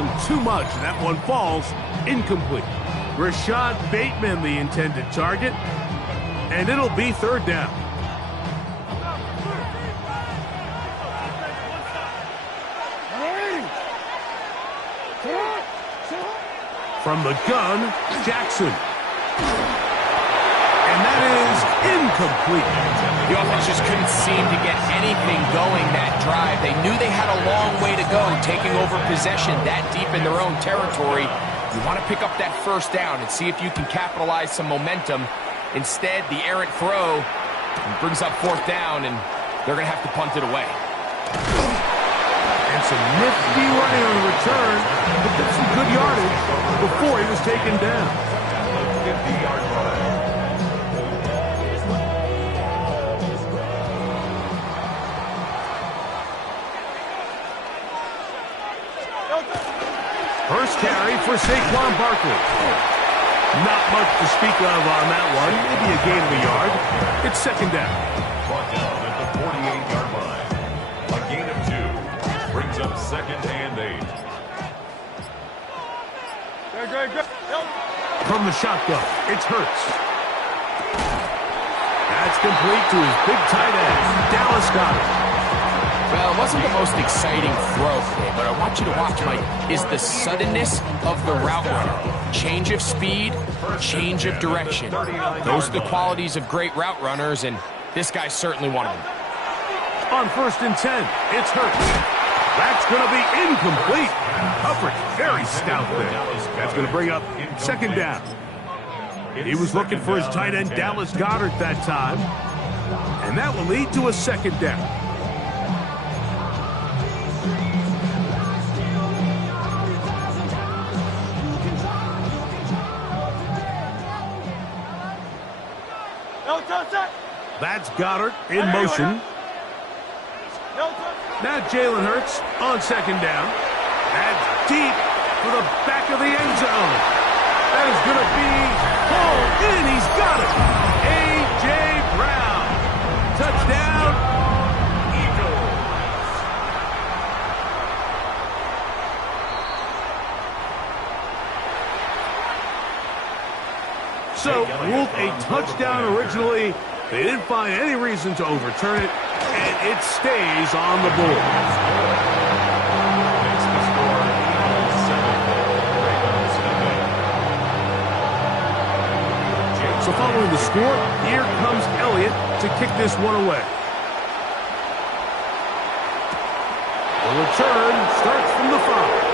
him too much, and that one falls incomplete. Rashad Bateman, the intended target, and it'll be third down. From the gun, Jackson. And that is incomplete. The offense just couldn't seem to get anything going that drive. They knew they had a long way to go, taking over possession that deep in their own territory. You want to pick up that first down and see if you can capitalize some momentum. Instead, the errant throw brings up fourth down, and they're going to have to punt it away. And some nifty running on the return, but did some good yardage before he was taken down. 50-yard line. First carry for Saquon Barkley. Not much to speak of on that one. Maybe a gain of a yard. It's second down. Brought down at the 48-yard line. A gain of 2. Brings up second and 8. From the shotgun, it's Hurts. That's complete to his big tight end, Dallas Goedert. Well, it wasn't the most exciting throw today, but I want you to watch, Mike, is the suddenness of the route runner. Change of speed, change of direction. Those are the qualities of great route runners, and this guy's certainly one of them. On 1st and 10, it's Hurts. That's going to be incomplete. Hubbard, very stout there. That's going to bring up second down. He was looking for his tight end, Dallas Goedert, that time. And that will lead to a second down. That's Goddard in motion. Now Jalen Hurts on second down. That's deep for the back of the end zone. That is going to be pulled in. He's got it. A.J. Brown. Touchdown. Eagles. So, ruled a touchdown originally. They didn't find any reason to overturn it, and it stays on the board. Makes the score 7. So following the score, here comes Elliott to kick this one away. The return starts from the 5.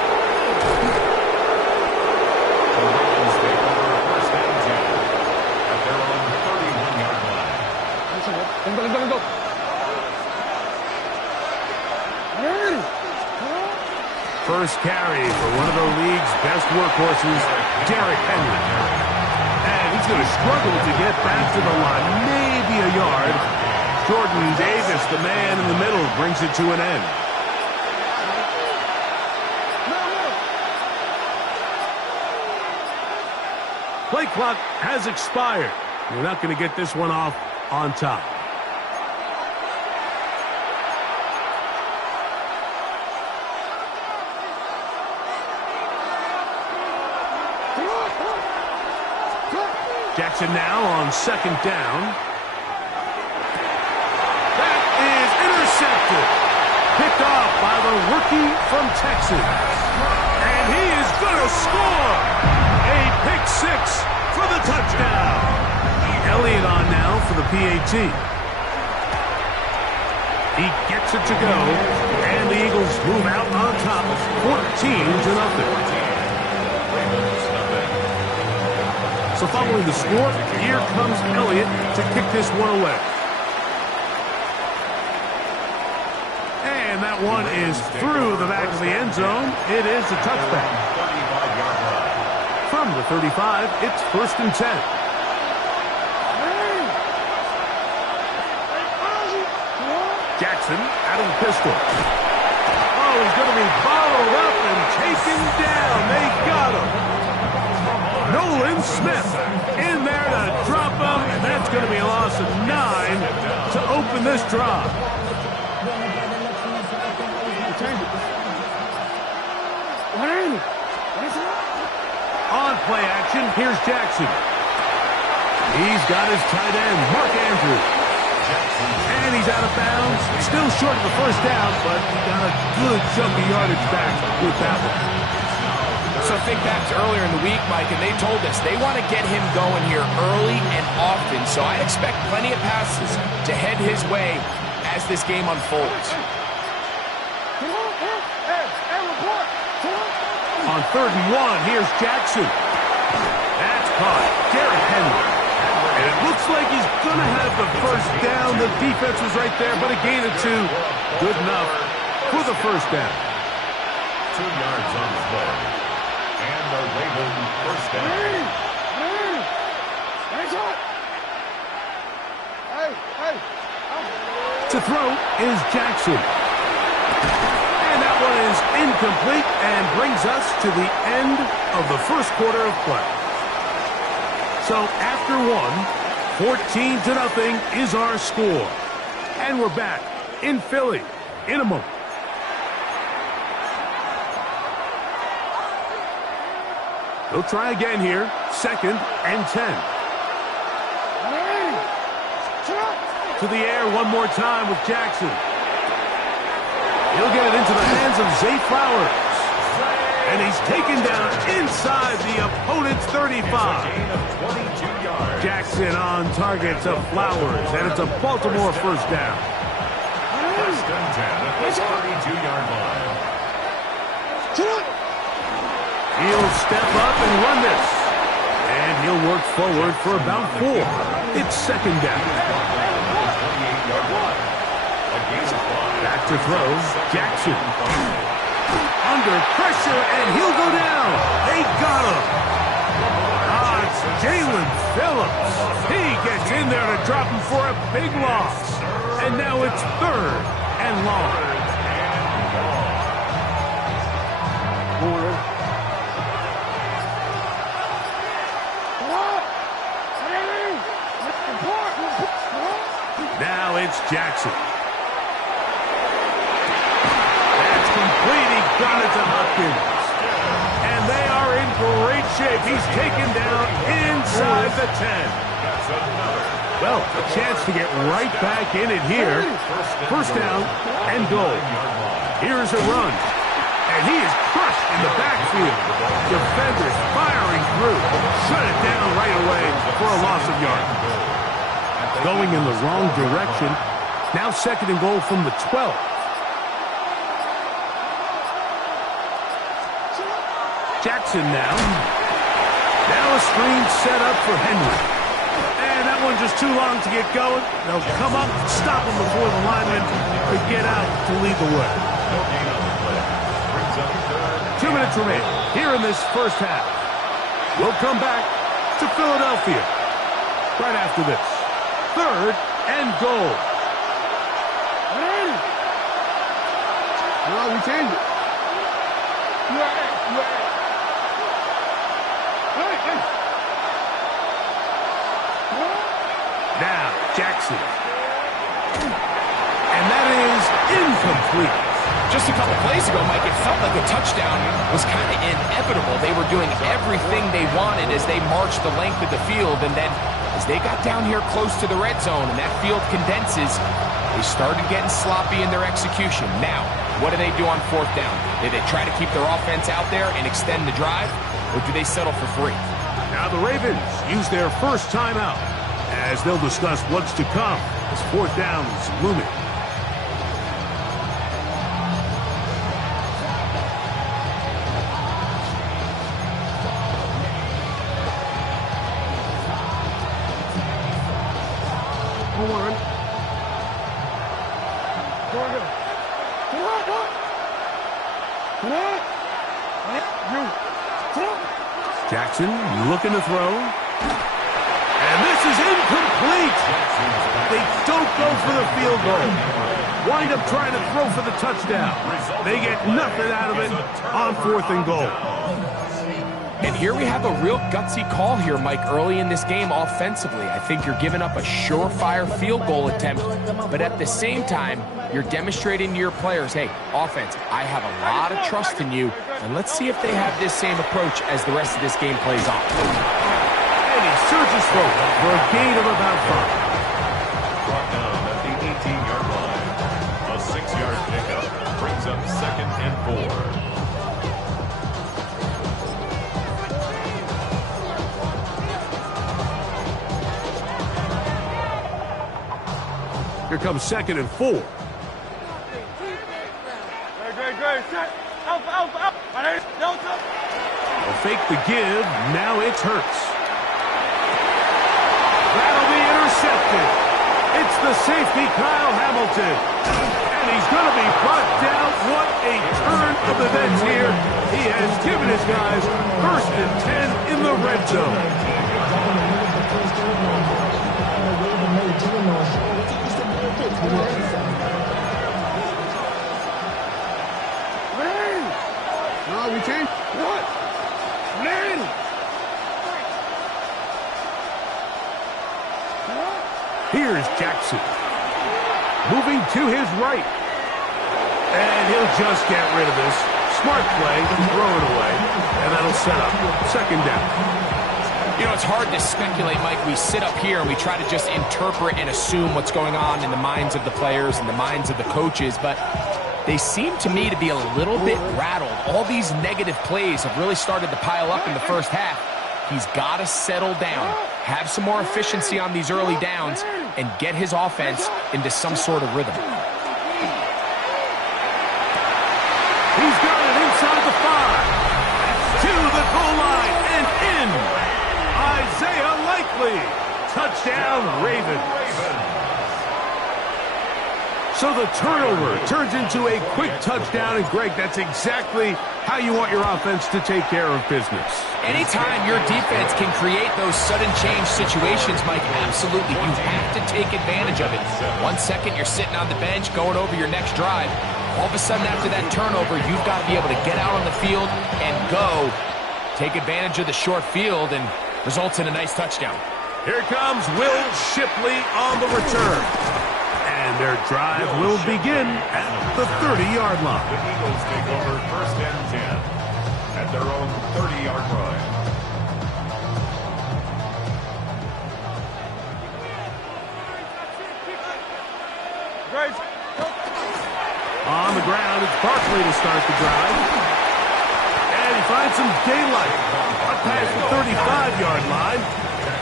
First carry for one of the league's best workhorses, Derrick Henry. And he's going to struggle to get back to the line, maybe a yard. Jordan Davis, the man in the middle, brings it to an end. Play clock has expired. We're not going to get this one off on top. Jackson now on second down. That is intercepted. Picked off by the rookie from Texas. And he is going to score. A pick six for the touchdown. Elliott on now for the PAT. He gets it to go. And the Eagles move out on top 14-0. So following the score, here comes Elliott to kick this one away. And that one is through the back of the end zone. It is a touchback. From the 35, it's 1st and 10. Jackson out of the pistol. Oh, he's going to be bottled up and taken down. They got him. Nolan Smith in there to drop him, and that's going to be a loss of 9 to open this drive. On play action, here's Jackson. He's got his tight end, Mark Andrews. And he's out of bounds. Still short of the first down, but he got a good chunk of yardage back with that one. So think back to earlier in the week, Mike, and they told us they want to get him going here early and often. So I expect plenty of passes to head his way as this game unfolds. On 3rd and 1, here's Jackson. That's caught. Derrick Henry. And it looks like he's going to have the first down. The defense was right there, but a gain of 2. Good enough for the first down. 2 yards on the play. And the Raven first down. To throw is Jackson. And that one is incomplete and brings us to the end of the first quarter of play. So after 14-0 is our score. And we're back in Philly in a moment. They'll try again here. 2nd and 10. To the air one more time with Jackson. He'll get it into the hands of Zay Flowers. And he's taken down inside the opponent's 35. Jackson on target to Flowers, and it's a Baltimore first down. First and 10 at the 32-yard line. He'll step up and run this. And he'll work forward for about 4. It's 2nd down. Back to throw, Jackson. Under pressure, and he'll go down. They got him. It's Jalen Phillips. He gets in there to drop him for a big loss. And now it's 3rd and long. Now it's Jackson. That's complete. He got it to Hopkins. And they are in great shape. He's taken down inside the 10. Well, a chance to get right back in it here. First down and goal. Here's a run. And he is crushed in the backfield. Defenders firing through. Shut it down right away for a loss of yards. Going in the wrong direction. Now 2nd and goal from the 12. Jackson now. Now a screen set up for Henry. And that one just too long to get going. They'll come up, stop him before the lineman could get out to lead the way. 2 minutes remaining here in this first half. We'll come back to Philadelphia right after this. 3rd and goal. No, we changed it. Now, Jackson. And that is incomplete. Just a couple plays ago, Mike, it felt like a touchdown was kind of inevitable. They were doing everything they wanted as they marched the length of the field, and then as they got down here close to the red zone and that field condenses, they started getting sloppy in their execution. Now, what do they do on 4th down? Do they try to keep their offense out there and extend the drive, or do they settle for 3? Now the Ravens use their first timeout as they'll discuss what's to come as 4th down is looming. Jackson looking to throw. And this is incomplete. They don't go for the field goal. Wind up trying to throw for the touchdown. They get nothing out of it on 4th and goal. And here we have a real gutsy call here, Mike, early in this game offensively. I think you're giving up a surefire field goal attempt, but at the same time, you're demonstrating to your players, hey, offense, I have a lot of trust in you. And let's see if they have this same approach as the rest of this game plays on. And he surges forward for a gain of about 5. Brought down at the 18-yard line. A 6-yard pickup brings up 2nd and 4. Here comes 2nd and 4. They'll fake the give. Now it's Hurts. That'll be intercepted. It's the safety, Kyle Hamilton. And he's going to be brought down. What a turn of events here. He has given his guys 1st and 10 in the red zone. No, we changed. What? Man! Here's Jackson. Moving to his right. And he'll just get rid of this. Smart play, throw it away. And that'll set up 2nd down. You know, it's hard to speculate, Mike. We sit up here and we try to just interpret and assume what's going on in the minds of the players and the minds of the coaches, but they seem to me to be a little bit rattled. All these negative plays have really started to pile up in the first half. He's got to settle down, have some more efficiency on these early downs, and get his offense into some sort of rhythm. He's got it inside the 5. To the goal line and in. Isaiah Likely. Touchdown, Ravens. So the turnover turns into a quick touchdown. And, Greg, that's exactly how you want your offense to take care of business. Anytime your defense can create those sudden change situations, Mike, absolutely, you have to take advantage of it. 1 second, you're sitting on the bench, going over your next drive. All of a sudden, after that turnover, you've got to be able to get out on the field and go. Take advantage of the short field and results in a nice touchdown. Here comes Will Shipley on the return. And their drive will begin at the 30-yard line. The Eagles take over 1st and 10 at their own 30-yard line. On the ground, it's Barkley to start the drive. And he finds some daylight. Up past the 35-yard line.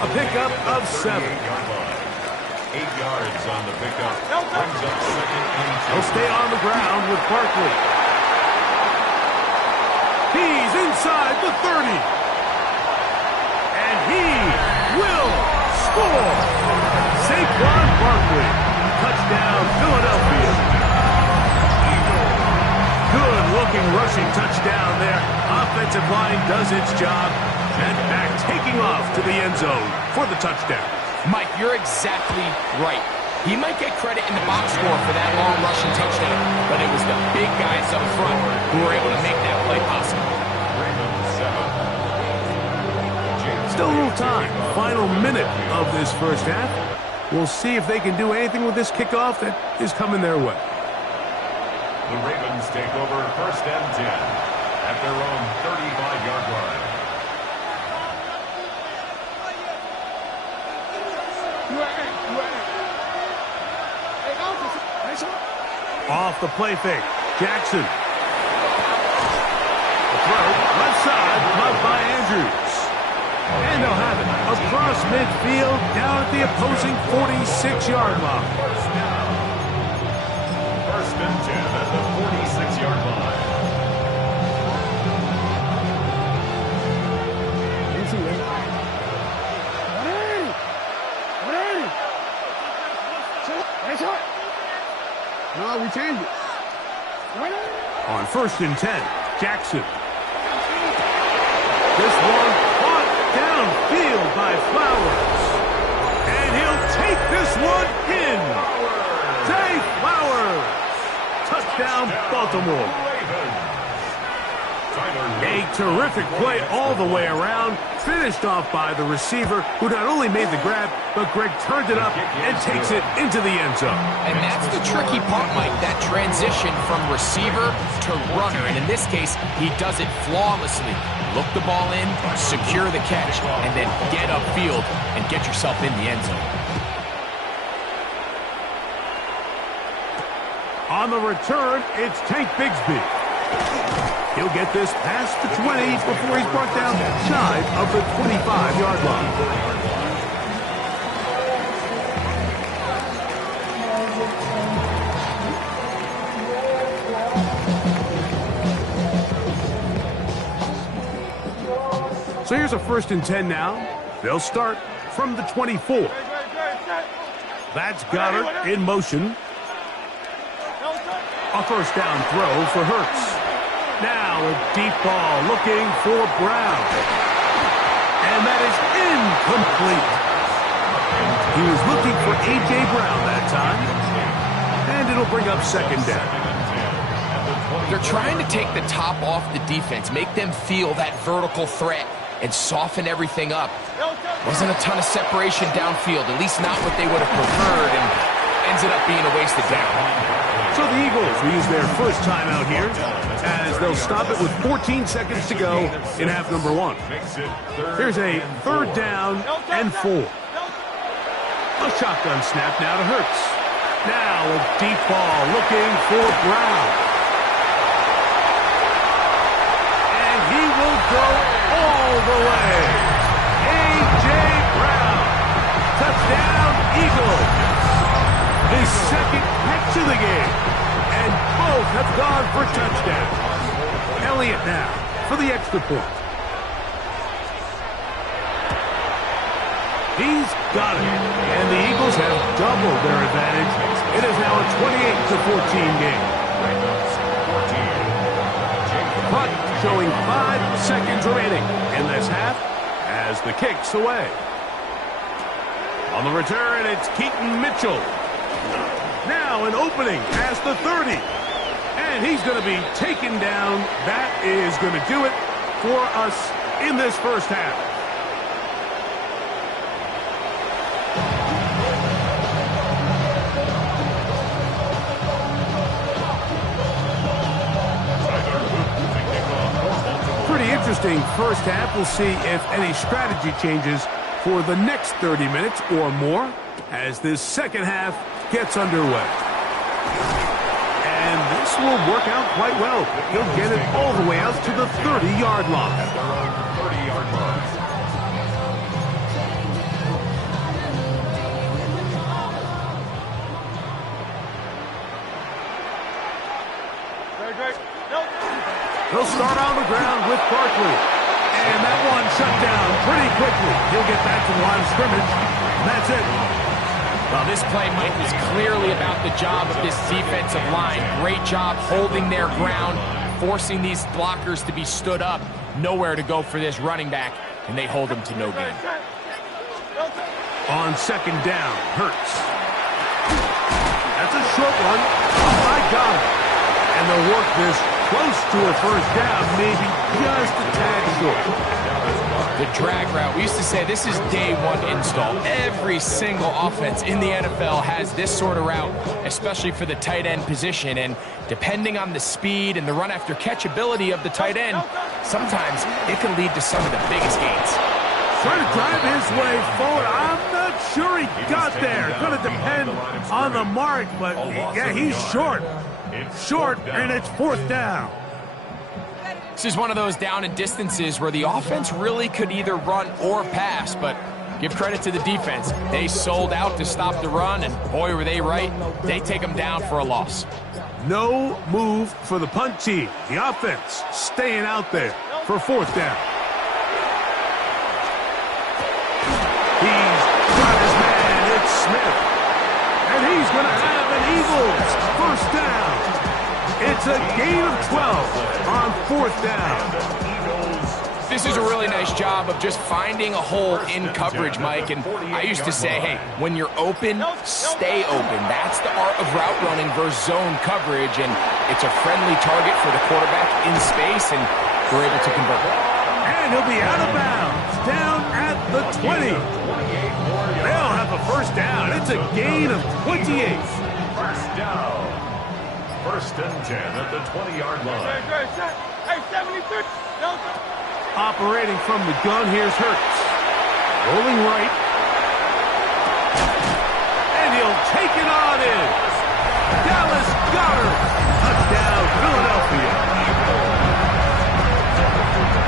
A pickup of 7. 8 yards on the pickup. Brings up 2nd and 2. He'll stay on the ground with Barkley. He's inside the 30. And he will score. Saquon Barkley. Touchdown, Philadelphia. Good-looking rushing touchdown there. Offensive line does its job. And back taking off to the end zone for the touchdown. Mike, you're exactly right. He might get credit in the box score for that long rushing touchdown, but it was the big guys up front who were able to make that play possible. Still a little time. Final minute of this first half. We'll see if they can do anything with this kickoff that is coming their way. The Ravens take over 1st and 10 at their own 35-yard line. Off the play fake. Jackson. The throw, left side, caught by Andrews. And they'll have it across midfield, down at the opposing 46-yard line. 1st and 10 at the 46-yard line. No, we changed it. On 1st and 10, Jackson. This one caught downfield by Flowers. And he'll take this one in. Zay Flowers. Touchdown, Baltimore. A terrific play all the way around, finished off by the receiver, who not only made the grab, but Greg turned it up and takes it into the end zone. And that's the tricky part, Mike, that transition from receiver to runner. And in this case, he does it flawlessly. Look the ball in, secure the catch, and then get upfield and get yourself in the end zone. On the return, it's Tank Bigsby. He'll get this past the 20 before he's brought down shy of the 25-yard line. So here's a 1st and 10 now. They'll start from the 24. That's Goddard in motion. A 1st down throw for Hurts. Now a deep ball looking for Brown. And that is incomplete. He was looking for A.J. Brown that time. And it'll bring up 2nd down. They're trying to take the top off the defense, make them feel that vertical threat, and soften everything up. Wasn't a ton of separation downfield, at least not what they would have preferred, and ends up being a wasted down. So the Eagles will use their 1st time out here as they'll stop it with 14 seconds to go in half number 1. Here's a 3rd down and 4. A shotgun snap now to Hurts. Now a deep ball looking for Brown. And he will go all the way. A.J. Brown. Touchdown, Eagles. His 2nd catch of the game. And both have gone for touchdowns. Elliott now for the extra point. He's got it. And the Eagles have doubled their advantage. It is now a 28-14 game. Clock showing 5 seconds remaining in this half as the kick's away. On the return, it's Keaton Mitchell. Now an opening past the 30. And he's going to be taken down. That is going to do it for us in this 1st half. Pretty interesting 1st half. We'll see if any strategy changes for the next 30 minutes or more as this 2nd half gets underway. And this will work out quite well. He'll get it all the way out to the 30-yard line. At their own 30-yard line. They'll start on the ground with Barkley. And that one shut down pretty quickly. He'll get back to the line of scrimmage. And that's it. Well, this play, Mike, was clearly about the job of this defensive line. Great job holding their ground, forcing these blockers to be stood up. Nowhere to go for this running back, and they hold him to no gain. On 2nd down, Hurts. That's a short one. Oh, my God. And they'll work this close to a 1st down, maybe just a tad short. The drag route. We used to say this is day 1 install. Every single offense in the NFL has this sort of route, especially for the tight end position. And depending on the speed and the run after catch ability of the tight end, sometimes it can lead to some of the biggest gains. Trying to drive his way forward. I'm not sure he got there. Going to depend on the mark, but yeah, he's short. Short, and it's 4th down. This is one of those down and distances where the offense really could either run or pass, but give credit to the defense. They sold out to stop the run, and boy, were they right. They take them down for a loss. No move for the punt team. The offense staying out there for 4th down. He's got his man. It's Smith. And he's going to have an Eagles 1st down. It's a gain of 12 on 4th down. This is a really nice job of just finding a hole in coverage, Mike. And I used to say, hey, when you're open, stay open. That's the art of route running versus zone coverage. And it's a friendly target for the quarterback in space. And They're able to convert. And he'll be out of bounds, down at the 20. They'll have a first down. It's a gain of 28. First down. First and 10 at the 20-yard line. Hey, 73. Operating from the gun, here's Hurts. Rolling right. And he'll take it on in. Dallas Goedert. Touchdown, Philadelphia.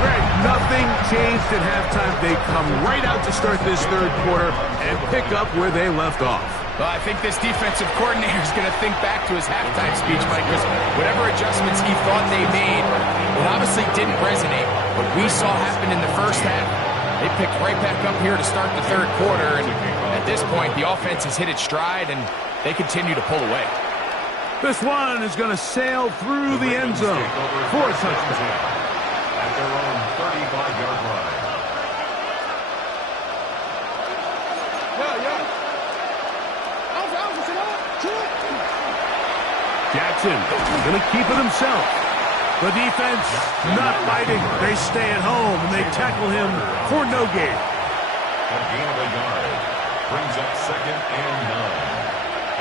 Greg, nothing changed at halftime. They come right out to start this third quarter and pick up where they left off. Well, I think this defensive coordinator is going to think back to his halftime speech, Mike, because whatever adjustments he thought they made, it obviously didn't resonate. What we saw happen in the first half, they picked right back up here to start the third quarter, and at this point, the offense has hit its stride, and they continue to pull away. This one is going to sail through the end zone for a touchdown. At their own 35-yard line. Jackson going to keep it himself. The defense not fighting. They stay at home, and they tackle him for no gain. A gain of a yard. Brings up second and 9.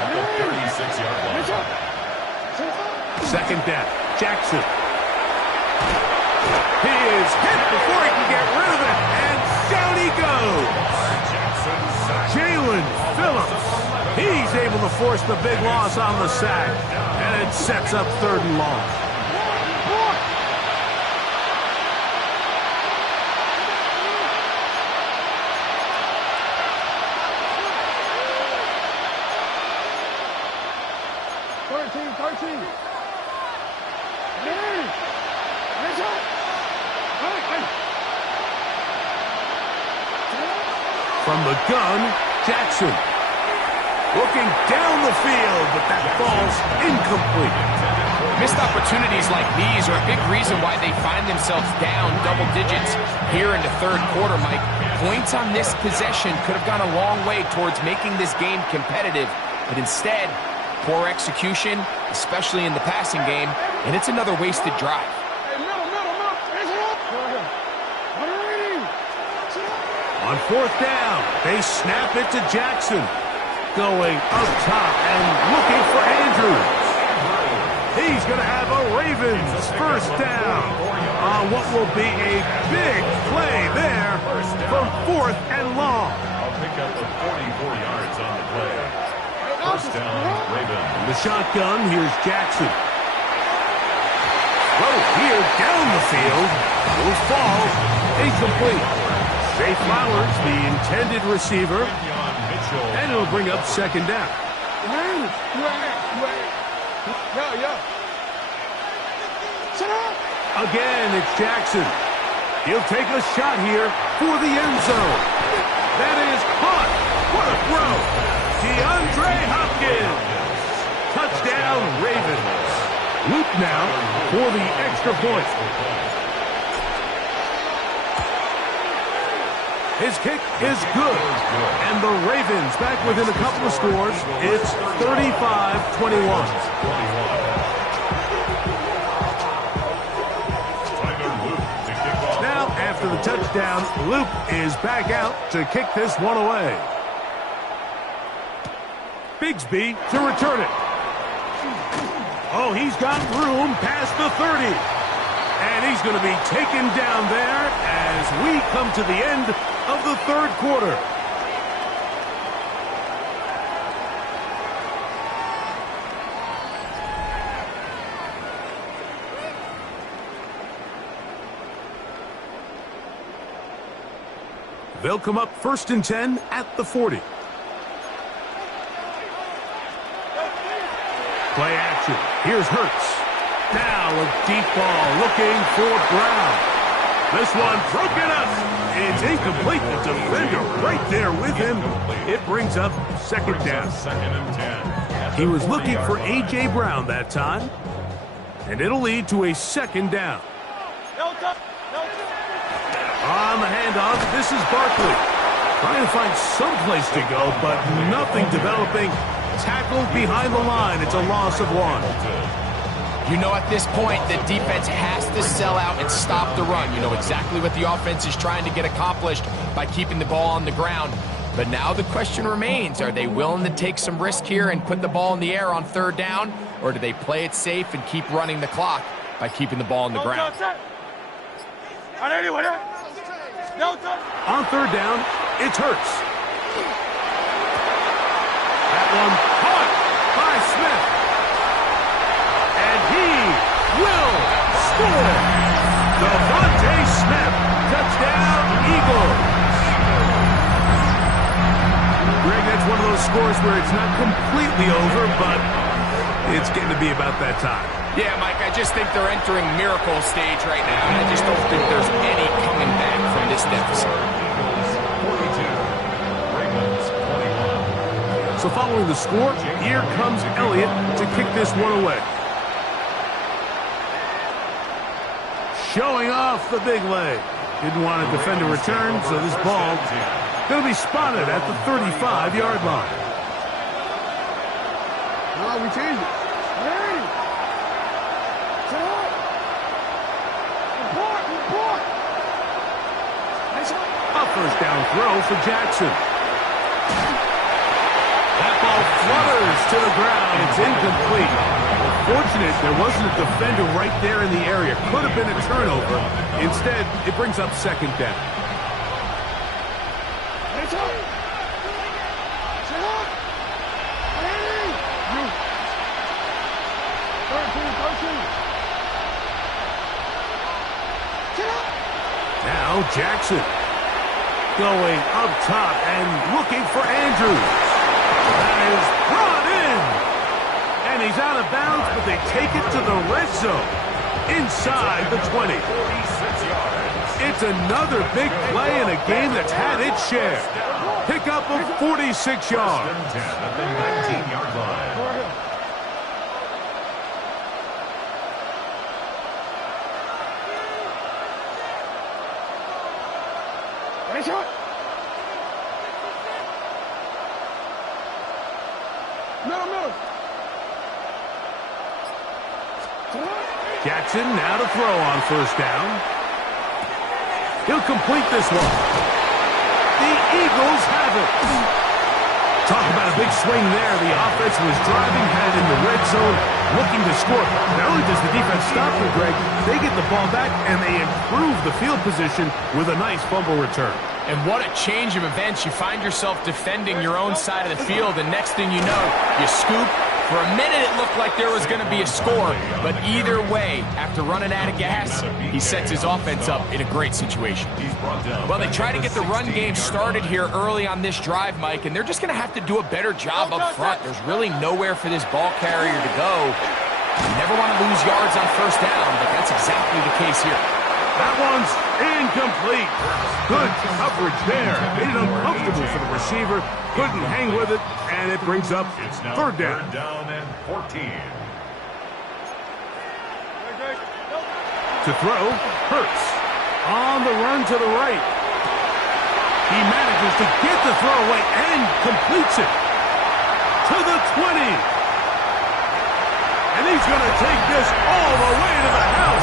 At the 36-yard line. Second down. Jackson. He is hit before he can get rid of it, and down he goes. Jalen Phillips. He's able to force the big loss on the sack, and it sets up third and long. From the gun, Jackson. Looking down the field, but that ball's incomplete. Missed opportunities like these are a big reason why they find themselves down double digits here in the third quarter, Mike. Points on this possession could have gone a long way towards making this game competitive, but instead, poor execution, especially in the passing game, and it's another wasted drive. On fourth down, they snap it to Jackson. Going up top and looking for Andrews. He's going to have a Ravens first down on what will be a big play there from fourth and long. I'll pick up of 44 yards on the play. First down, Ravens. In the shotgun, here's Jackson. Throw here down the field. Will fall. Incomplete. Zay Flowers, the intended receiver. And it'll bring up second down. Again, it's Jackson. He'll take a shot here for the end zone. That is caught. What a throw. DeAndre Hopkins. Touchdown, Ravens. Luke now for the extra point. His kick is good. And the Ravens back within a couple of scores. It's 35-21. Now, after the touchdown, Luke is back out to kick this one away. Bigsby to return it. Oh, he's got room past the 30. And he's going to be taken down there as we come to the end of the third quarter. They'll come up first and 10 at the 40. Play action. Here's Hurts. Now a deep ball looking for Brown. This one broken up. It's incomplete. The defender right there with him. It brings up second down. Second and 10. He was looking for A.J. Brown that time. And it'll lead to a second down. On the handoff, this is Barkley. Trying to find some place to go, but nothing developing. Tackled behind the line. It's a loss of one. You know at this point, the defense has to sell out and stop the run. You know exactly what the offense is trying to get accomplished by keeping the ball on the ground. But now the question remains, are they willing to take some risk here and put the ball in the air on third down? Or do they play it safe and keep running the clock by keeping the ball on the ground? On third down, it's Hurts. That one caught by Smith. And he will score. Devontae Smith, touchdown, Eagles. Greg, that's one of those scores where it's not completely over, but it's getting to be about that time. Yeah, Mike, I just think they're entering miracle stage right now, and I just don't think there's any coming back from this deficit. So following the score, here comes Elliott to kick this one away. Showing off the big leg. Didn't want to defend a return, so this ball going to be spotted at the 35-yard line. No, we changed it. Hey! Shut up! Report! A first down throw for Jackson. That ball flutters to the ground. It's incomplete. Fortunate there wasn't a defender right there in the area. Could have been a turnover. Instead, it brings up second down. Now Jackson going up top and looking for Andrews. That is brought in. And he's out of bounds, but they take it to the red zone. Inside the 20. It's another big play in a game that's had its share. Pick up of 46 yards. At the 19-yard line. Middle. Jackson now to throw on first down. He'll complete this one. The Eagles have it. Talk about a big swing there. The offense was driving, headed in the red zone, looking to score. Not only does the defense stop them, Greg, they get the ball back and they improve the field position with a nice fumble return. And what a change of events. You find yourself defending your own side of the field, and next thing you know, you scoop. For a minute, it looked like there was going to be a score, but either way, after running out of gas, he sets his offense up in a great situation. Well, they try to get the run game started here early on this drive, Mike, and they're just going to have to do a better job up front. There's really nowhere for this ball carrier to go. You never want to lose yards on first down, but that's exactly the case here. That one's incomplete. Good coverage there. Made it uncomfortable for the receiver. Couldn't hang with it, and it brings up third down. Third down and 14. To throw, Hurts. On the run to the right. He manages to get the throw away and completes it. To the 20. And he's going to take this all the way to the house.